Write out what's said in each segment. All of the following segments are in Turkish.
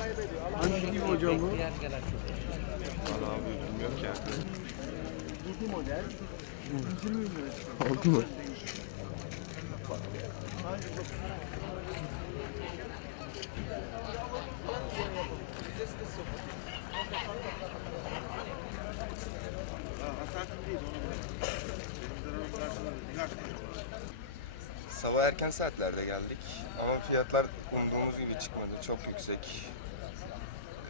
Hangisi gibi hocam bu? Valla abi bilmiyorum ki. Oldu mu? Sabah erken saatlerde geldik ama fiyatlar umduğumuz gibi çıkmadı. Çok yüksek.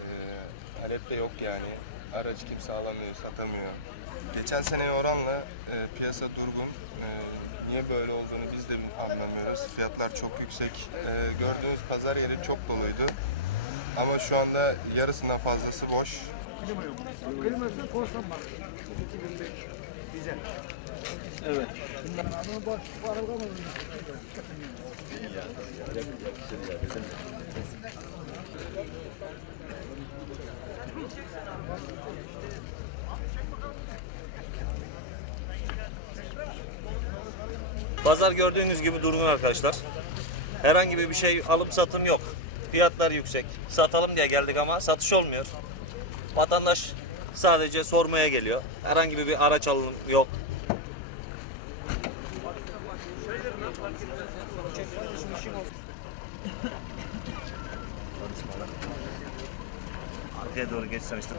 Ee, talep de yok yani. Araç kimse alamıyor, satamıyor. Geçen seneye oranla e, piyasa durgun. Ee, niye böyle olduğunu biz de anlamıyoruz. Fiyatlar çok yüksek. Ee, gördüğünüz pazar yeri çok doluydu. Ama şu anda yarısından fazlası boş. Kırmızı korsan bak. 2005 bize. Evet. Pazar gördüğünüz gibi durgun arkadaşlar. Herhangi bir şey alım satım yok. Fiyatlar yüksek. Satalım diye geldik ama satış olmuyor. Vatandaş sadece sormaya geliyor. Herhangi bir araç alım yok. Arkaya doğru geçsen işte.